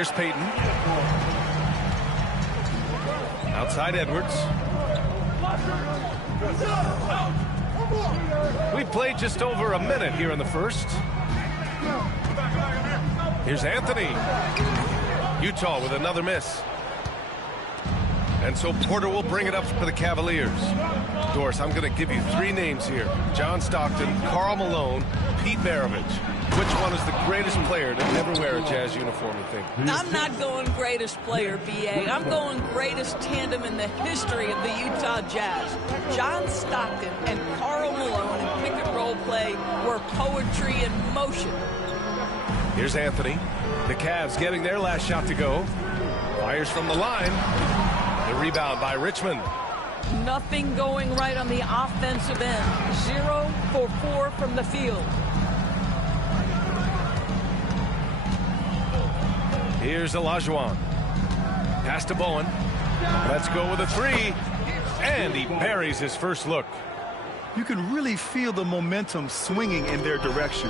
Here's Payton. Outside Edwards. We played just over a minute here in the first. Here's Anthony. Utah with another miss. And so Porter will bring it up for the Cavaliers. Doris, I'm going to give you three names here. John Stockton, Karl Malone, Pete Maravich. Which one is the greatest player to ever wear a Jazz uniform, you think? I'm not going greatest player, B.A. I'm going greatest tandem in the history of the Utah Jazz. John Stockton and Karl Malone in pick-and-roll play were poetry in motion. Here's Anthony. The Cavs getting their last shot to go. Fires from the line. The rebound by Richmond. Nothing going right on the offensive end. 0 for 4 from the field. Here's Olajuwon. Pass to Bowen. Let's go with a three. And he buries his first look. You can really feel the momentum swinging in their direction.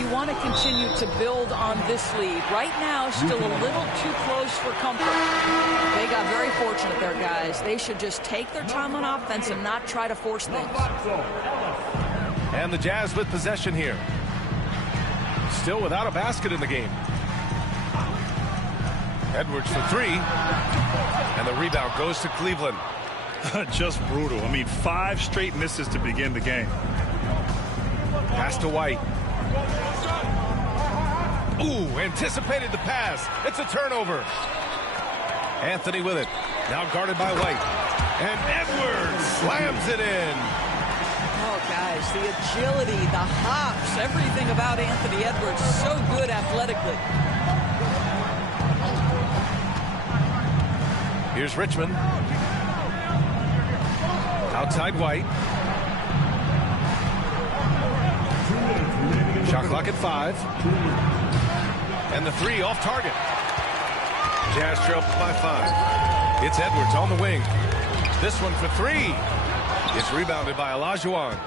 You want to continue to build on this lead. Right now, still a little too close for comfort. They got very fortunate there, guys. They should just take their time on offense and not try to force things. And the Jazz with possession here. Still without a basket in the game. Edwards for three. And the rebound goes to Cleveland. Just brutal. I mean, 5 straight misses to begin the game. Pass to White. Ooh, anticipated the pass. It's a turnover. Anthony with it. Now guarded by White. And Edwards slams it in. Oh, guys, the agility, the hops, everything about Anthony Edwards, so good athletically. Here's Richmond. Outside White. Shot clock at 5. And the three off target. Jazz trail by 5. It's Edwards on the wing. This one for 3. It's rebounded by Olajuwon.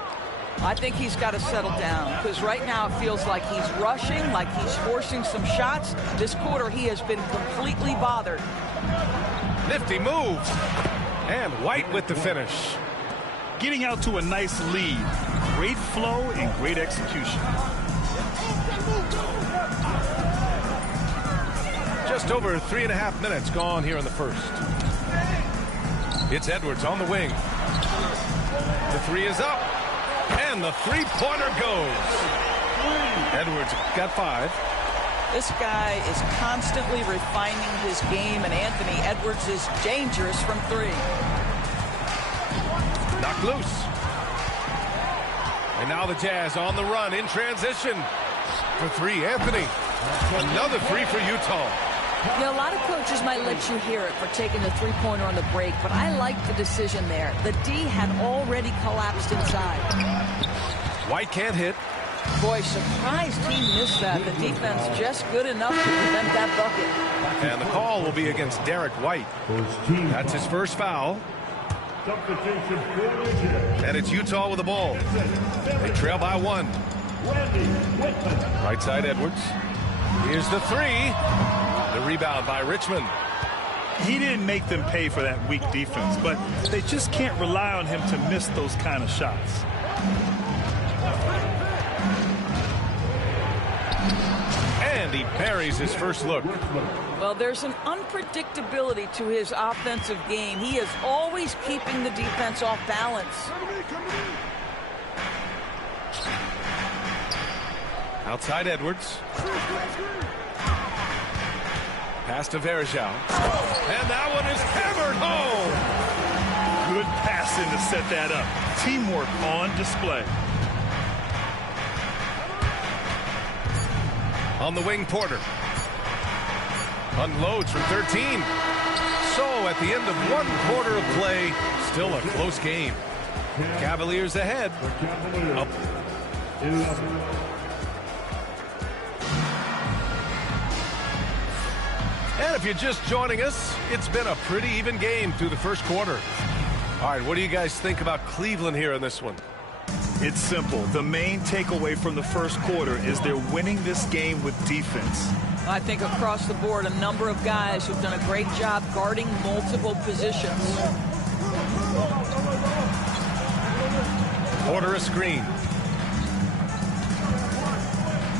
I think he's got to settle down because right now it feels like he's rushing, like he's forcing some shots. This quarter he has been completely bothered. Nifty move. And White with the finish. Getting out to a nice lead. Great flow and great execution. Just over 3.5 minutes gone here in the first. It's Edwards on the wing. The three is up. And the three-pointer goes. Edwards got 5. This guy is constantly refining his game, and Anthony Edwards is dangerous from 3. Knocked loose. And now the Jazz on the run in transition. For 3, Anthony. Another 3 for Utah. You know, a lot of coaches might let you hear it for taking the three-pointer on the break, but I like the decision there. The D had already collapsed inside. White can't hit. Boy, surprised he missed that. The defense just good enough to prevent that bucket. And the call will be against Derek White. That's his first foul. And it's Utah with the ball. They trail by 1. Right side Edwards. Here's the 3. The rebound by Richmond. He didn't make them pay for that weak defense, but they just can't rely on him to miss those kind of shots. And he buries his first look. Well, there's an unpredictability to his offensive game. He is always keeping the defense off balance. Outside Edwards. Pass to Varejao. And that one is hammered home. Good passing to set that up. Teamwork on display. On the wing, Porter. Unloads from 13. So at the end of 1 quarter of play, still a close game. Cavaliers ahead. Up. And if you're just joining us, it's been a pretty even game through the first quarter. All right, what do you guys think about Cleveland here in this one? It's simple. The main takeaway from the first quarter is they're winning this game with defense. I think across the board, a number of guys who've done a great job guarding multiple positions. Porter a screen.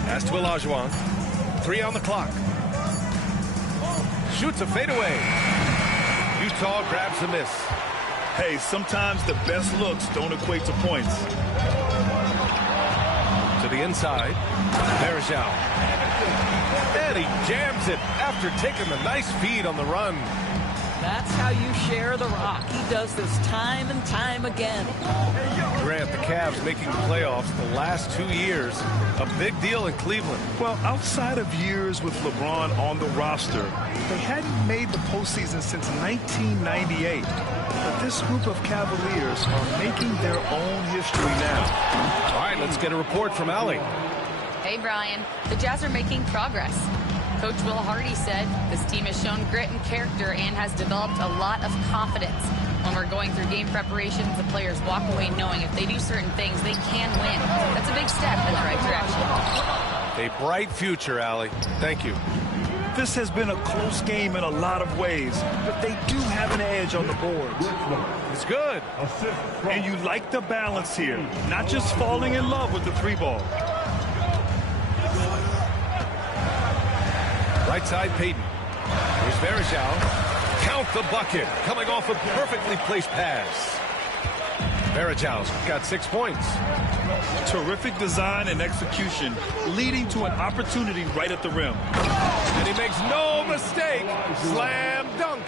Pass to Olajuwon. 3 on the clock. Shoots a fadeaway. Utah grabs the miss. Hey, sometimes the best looks don't equate to points. To the inside. Varejao. And he jams it after taking the nice feed on the run. That's how you share the rock. He does this time and time again. Grant, the Cavs making the playoffs the last 2 years. A big deal in Cleveland. Well, outside of years with LeBron on the roster, they hadn't made the postseason since 1998. But this group of Cavaliers are making their own history now. All right, let's get a report from Allie. Hey, Brian. The Jazz are making progress. Coach Will Hardy said this team has shown grit and character and has developed a lot of confidence. When we're going through game preparations, the players walk away knowing if they do certain things, they can win. That's a big step in the right direction. A bright future, Allie. Thank you. This has been a close game in a lot of ways, but they do have an edge on the boards. It's good. And you like the balance here, not just falling in love with the 3-ball. Right side, Payton. Here's Varejao. Count the bucket. Coming off a perfectly placed pass. Varejao's got 6 points. Terrific design and execution, leading to an opportunity right at the rim. And he makes no mistake. Slam dunk.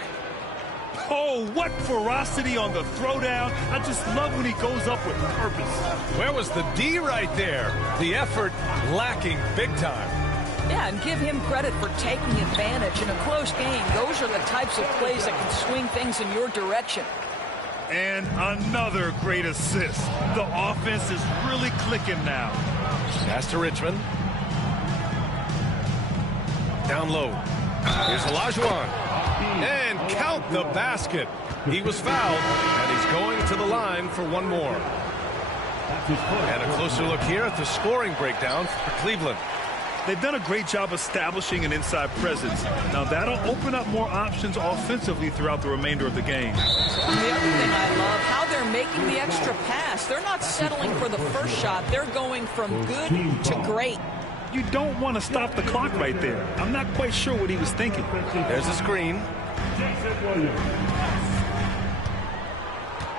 Oh, what ferocity on the throwdown. I just love when he goes up with purpose. Where was the D right there? The effort lacking big time. Yeah, and give him credit for taking advantage in a close game. Those are the types of plays that can swing things in your direction. And another great assist. The offense is really clicking now. Pass to Richmond. Down low. Here's Olajuwon. And count the basket. He was fouled, and he's going to the line for one more. And a closer look here at the scoring breakdown for Cleveland. They've done a great job establishing an inside presence. Now that'll open up more options offensively throughout the remainder of the game. The other thing I love, how they're making the extra pass. They're not settling for the first shot. They're going from good to great. You don't want to stop the clock right there. I'm not quite sure what he was thinking. There's a screen.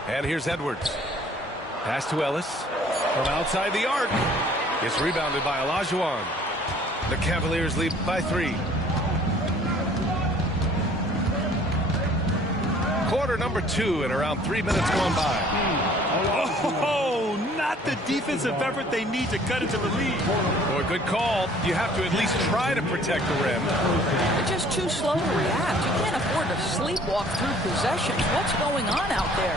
And here's Edwards. Pass to Ellis. From outside the arc. Gets rebounded by Olajuwon. The Cavaliers lead by 3. Quarter number 2 and around 3 minutes gone by. Oh, not the defensive effort they need to cut into the lead. Boy, good call. You have to at least try to protect the rim. They're just too slow to react. You can't afford to sleepwalk through possessions. What's going on out there?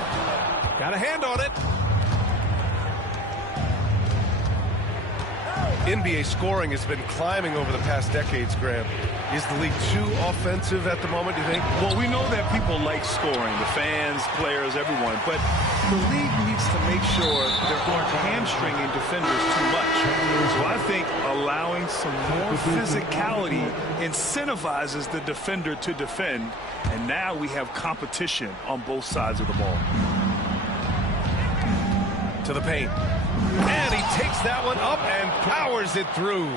Got a hand on it. NBA scoring has been climbing over the past decades, Graham. Is the league too offensive at the moment, do you think? Well, we know that people like scoring, the fans, players, everyone, but the league needs to make sure there aren't hamstringing defenders too much. So I think allowing some more physicality incentivizes the defender to defend, and now we have competition on both sides of the ball. To the paint. And he takes that one up and powers it through.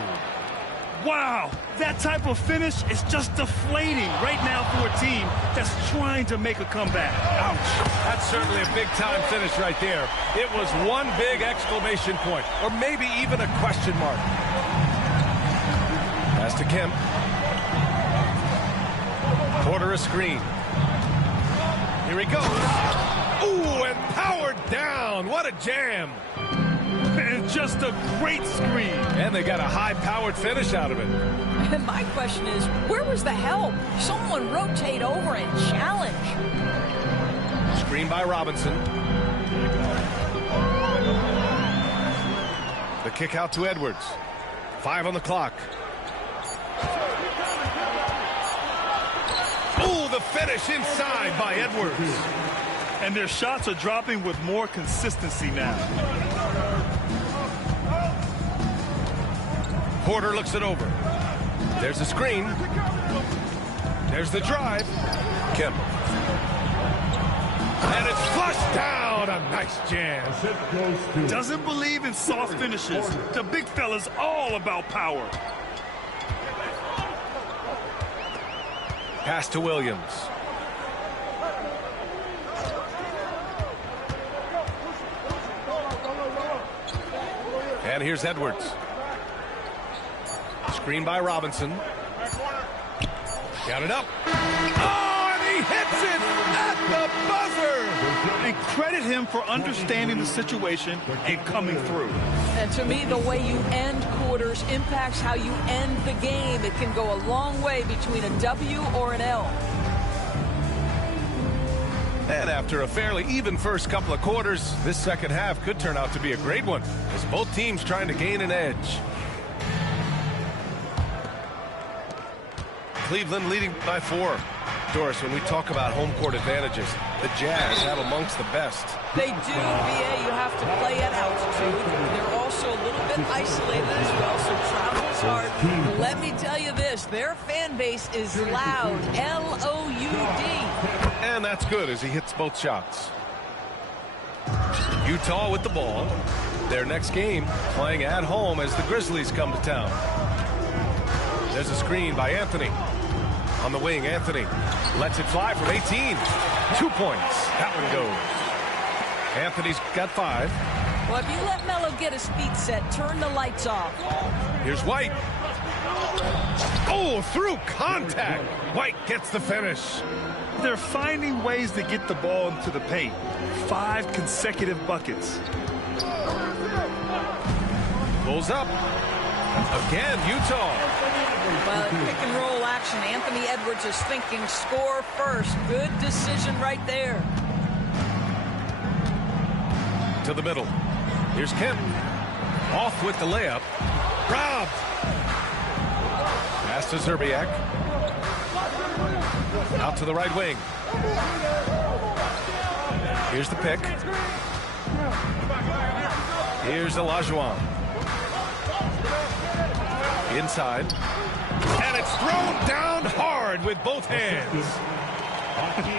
Wow, that type of finish is just deflating right now for a team that's trying to make a comeback. Ouch. That's certainly a big-time finish right there. It was one big exclamation point, or maybe even a question mark. Pass to Kemp. Porter a screen. Here he goes. Ooh, and powered down. What a jam. And just a great screen. And they got a high-powered finish out of it. And my question is, where was the help? Someone rotate over and challenge. Screen by Robinson. The kick out to Edwards. 5 on the clock. Ooh, the finish inside by Edwards. And their shots are dropping with more consistency now. Porter looks it over. There's a screen. There's the drive. Kemp. And it's flushed down. A nice jam. Doesn't believe in soft finishes. The big fella's all about power. Pass to Williams. And here's Edwards. Screen by Robinson. Got it up. Oh, and he hits it at the buzzer. And credit him for understanding the situation and coming through. And to me, the way you end quarters impacts how you end the game. It can go a long way between a W or an L. And after a fairly even first couple of quarters, this second half could turn out to be a great one, as both teams trying to gain an edge. Cleveland leading by 4. Doris, when we talk about home court advantages, the Jazz have amongst the best. They do, BA. You have to play at altitude. They're also a little bit isolated as well, so travel's hard. Let me tell you this, their fan base is loud, L-O-U-D. And that's good as he hits both shots. Utah with the ball. Their next game playing at home as the Grizzlies come to town. There's a screen by Anthony. On the wing, Anthony lets it fly from 18. 2 points. That one goes. Anthony's got 5. Well, if you let Melo get his feet set, turn the lights off. Here's White. Oh, through contact. White gets the finish. They're finding ways to get the ball into the paint. 5 consecutive buckets. Pulls up. Again, Utah. Well, pick and roll action. Anthony Edwards is thinking score first. Good decision right there. To the middle. Here's Kemp. Off with the layup. Robbed. Pass to Zerbiak. Out to the right wing. Here's the pick. Here's Olajuwon. Inside. And it's thrown down hard with both hands.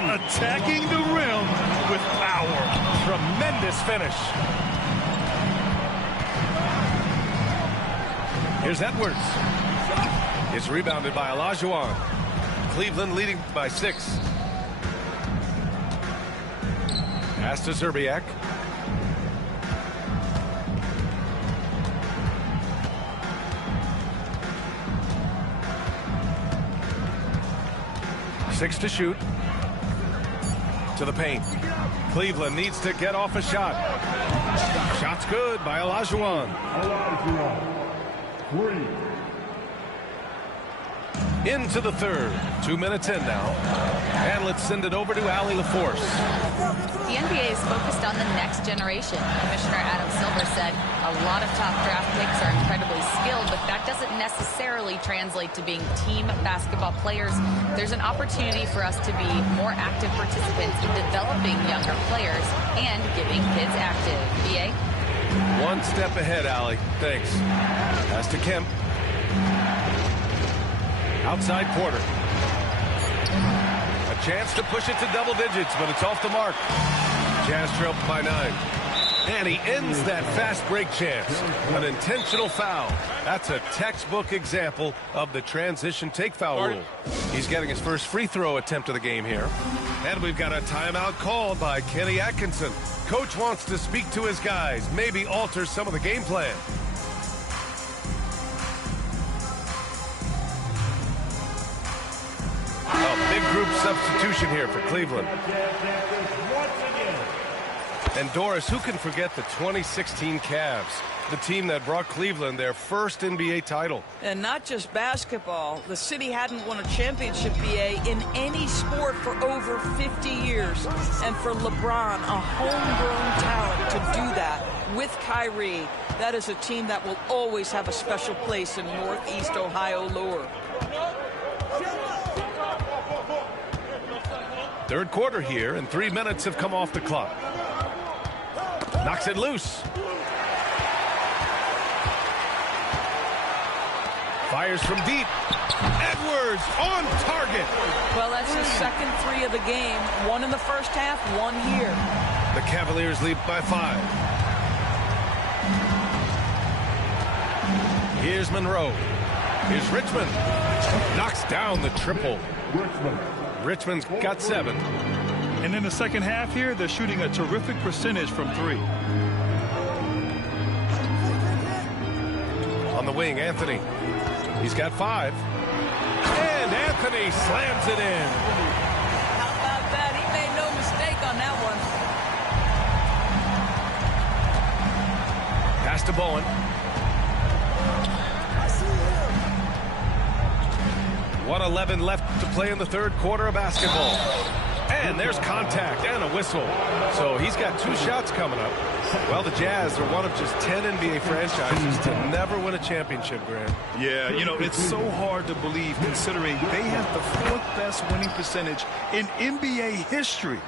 Attacking the rim with power. Tremendous finish. Here's Edwards. It's rebounded by Olajuwon. Cleveland leading by 6. Pass to Zerbiak. Six to shoot. To the paint. Cleveland needs to get off a shot. Shot's good by Olajuwon. Into the third. 2 minutes in now. And let's send it over to Allie LaForce. The NBA is focused on the next generation. Commissioner Adam Silver said a lot of top draft picks are incredibly skilled, but that doesn't necessarily translate to being team basketball players. There's an opportunity for us to be more active participants in developing younger players and getting kids active. BA? One step ahead, Allie. Thanks. Pass to Kemp. Outside Porter. A chance to push it to double digits, but it's off the mark. Jazz trail by 9. And he ends that fast break chance. An intentional foul. That's a textbook example of the transition take foul rule. He's getting his first free throw attempt of the game here. And we've got a timeout called by Kenny Atkinson. Coach wants to speak to his guys, maybe alter some of the game plan. A big group substitution here for Cleveland. And Doris, who can forget the 2016 Cavs, the team that brought Cleveland their first NBA title? And not just basketball. The city hadn't won a championship, BA, in any sport for over 50 years. And for LeBron, a homegrown talent, to do that with Kyrie, that is a team that will always have a special place in Northeast Ohio lore. Third quarter here, and 3 minutes have come off the clock. Knocks it loose. Fires from deep. Edwards on target. Well, that's his second three of the game. One in the first half, one here. The Cavaliers lead by 5. Here's Monroe. Here's Richmond. Knocks down the triple. Richmond's got 7. And in the second half here, they're shooting a terrific percentage from 3. On the wing, Anthony. He's got 5. And Anthony slams it in. How about that? He made no mistake on that one. Pass to Bowen. 1:11 left to play in the third quarter of basketball. And there's contact and a whistle. So he's got 2 shots coming up. Well, the Jazz are one of just 10 NBA franchises to never win a championship, Grant. Yeah, you know, it's so hard to believe considering they have the 4th best winning percentage in NBA history.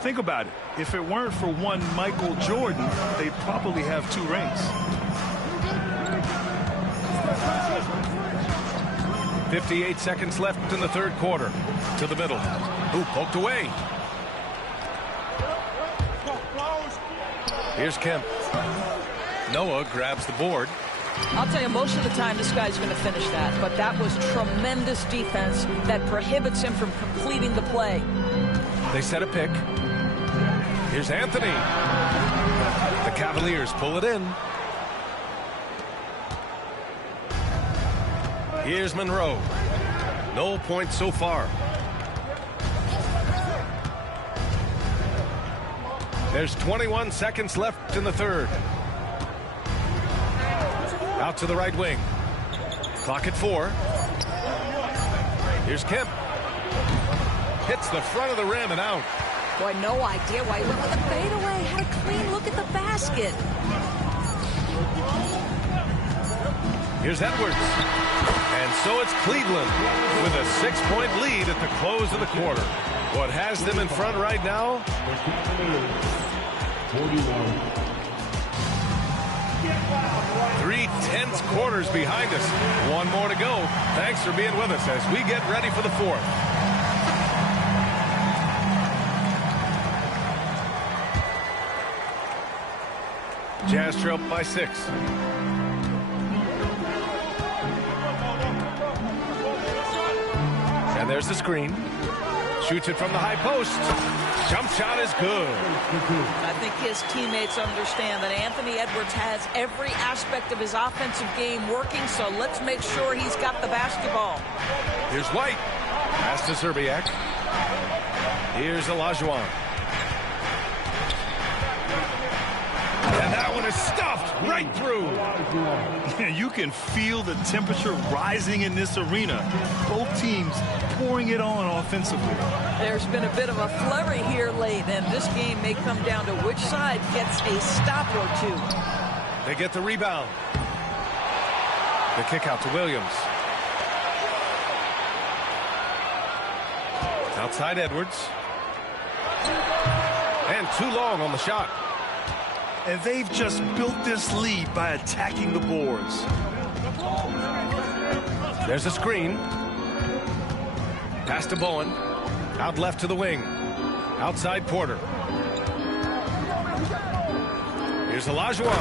Think about it. If it weren't for one Michael Jordan, they'd probably have 2 rings. 58 seconds left in the third quarter. To the middle. Ooh, poked away. Here's Kemp. Noah grabs the board. I'll tell you, most of the time this guy's going to finish that, but that was tremendous defense that prohibits him from completing the play. They set a pick. Here's Anthony. The Cavaliers pull it in. Here's Monroe. No points so far. There's 21 seconds left in the third. Out to the right wing. Clock at 4. Here's Kemp. Hits the front of the rim and out. Boy, no idea why he went with a fadeaway. Had a clean look at the basket. Here's Edwards. And so it's Cleveland with a 6-point lead at the close of the quarter. What has them in front right now? 3 tense quarters behind us. One more to go. Thanks for being with us as we get ready for the 4th. Jazz trail by 6. And there's the screen. Shoots it from the high post. Jump shot is good. I think his teammates understand that Anthony Edwards has every aspect of his offensive game working, so let's make sure he's got the basketball. Here's White. Pass to Zerbiak. Here's Olajuwon. And that one is stuffed right through. You can feel the temperature rising in this arena. Both teams pouring it on offensively. There's been a bit of a flurry here late, and this game may come down to which side gets a stop or 2. They get the rebound. The kick out to Williams. Outside Edwards. And too long on the shot. And they've just built this lead by attacking the boards. There's a screen. Pass to Bowen. Out left to the wing. Outside Porter. Here's Olajuwon.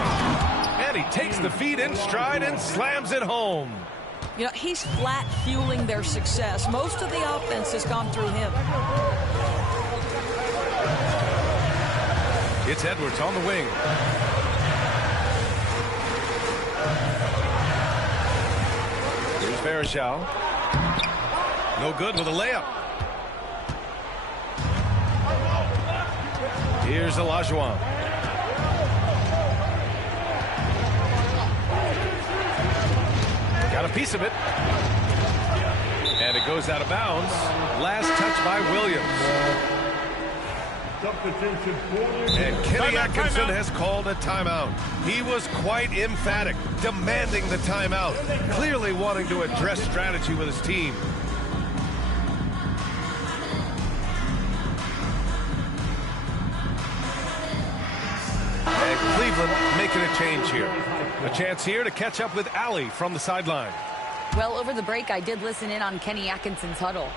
And he takes the feed in stride and slams it home. You know, he's flat fueling their success. Most of the offense has gone through him. It's Edwards on the wing. Here's Varejao. No good with a layup. Here's Olajuwon. Got a piece of it. And it goes out of bounds. Last touch by Williams. And Kenny Atkinson has called a timeout. He was quite emphatic, demanding the timeout, clearly wanting to address strategy with his team. And Cleveland making a change here. A chance here to catch up with Allie from the sideline. Well, over the break, I did listen in on Kenny Atkinson's huddle.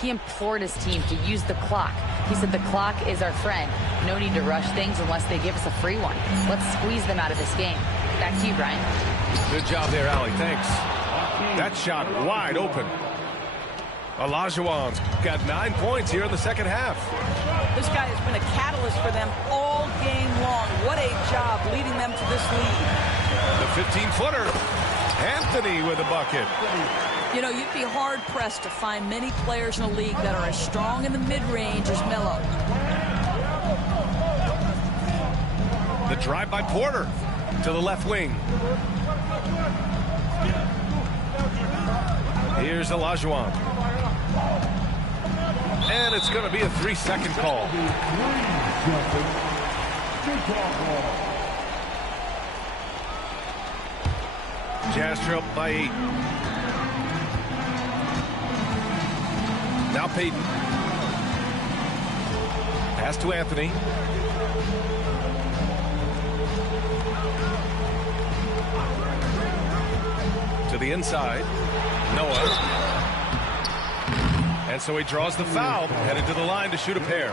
He implored his team to use the clock. He said the clock is our friend. No need to rush things unless they give us a free one. Let's squeeze them out of this game. Back to you, Brian. Good job there, Allie. Thanks. That shot wide open. Olajuwon's got 9 points here in the second half. This guy has been a catalyst for them all game long. What a job leading them to this lead. The 15-footer. Anthony with a bucket. You know, you'd be hard-pressed to find many players in the league that are as strong in the mid-range as Melo. The drive by Porter to the left wing. Here's Olajuwon. And it's going to be a 3-second call. Jazz trail by 8. Now Payton. Pass to Anthony. To the inside. Noah. And so he draws the foul, headed to the line to shoot a pair.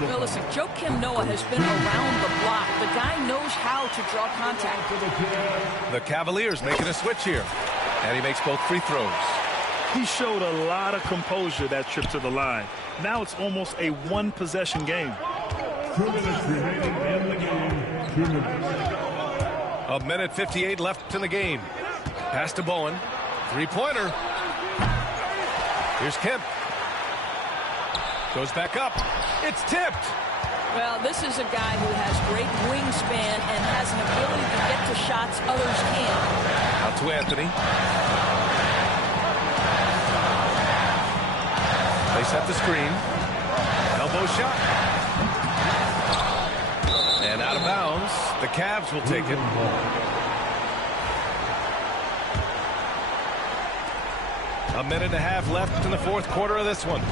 Well, listen, Joakim Noah has been around the block. The guy knows how to draw contact. The Cavaliers making a switch here. And he makes both free throws. He showed a lot of composure that trip to the line. Now it's almost a one-possession game. 2 minutes remaining in the game. 2 minutes. 1:58 left in the game. Pass to Bowen. Three-pointer. Here's Kemp. Goes back up. It's tipped. Well, this is a guy who has great wingspan and has an ability to get to shots others can't. Out to Anthony. They set the screen. Elbow shot. And out of bounds. The Cavs will take it. A minute and a half left in the fourth quarter of this one.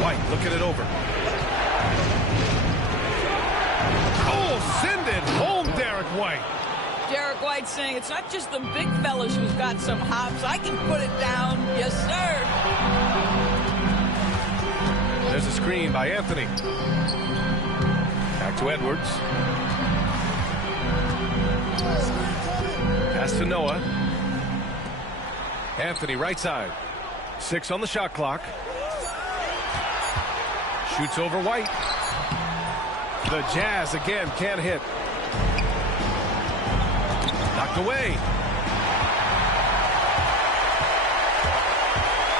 White looking it over. Oh, send it home, Derek White. Derek White saying it's not just the big fellas who've got some hops. I can put it down. Yes, sir. There's a screen by Anthony. Back to Edwards. Pass to Noah. Anthony right side. 6 on the shot clock. Shoots over White. The Jazz again can't hit. Knocked away.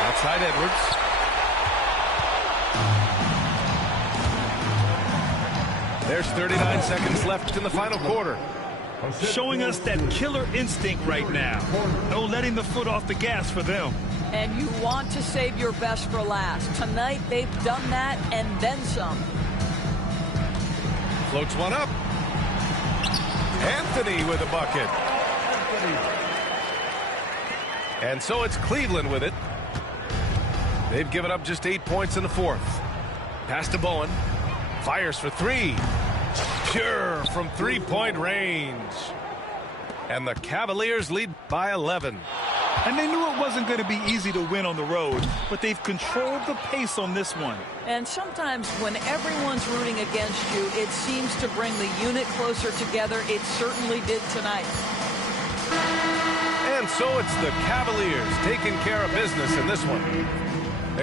Outside Edwards. There's 39 seconds left in the final quarter. Showing us that killer instinct right now. No letting the foot off the gas for them. And you want to save your best for last. Tonight, they've done that and then some. Floats one up. Anthony with a bucket. And so it's Cleveland with it. They've given up just 8 points in the fourth. Pass to Bowen. Fires for 3. Pure from three-point range. And the Cavaliers lead by 11. And they knew it wasn't going to be easy to win on the road, but they've controlled the pace on this one. And sometimes when everyone's rooting against you, it seems to bring the unit closer together. It certainly did tonight. And so it's the Cavaliers taking care of business in this one.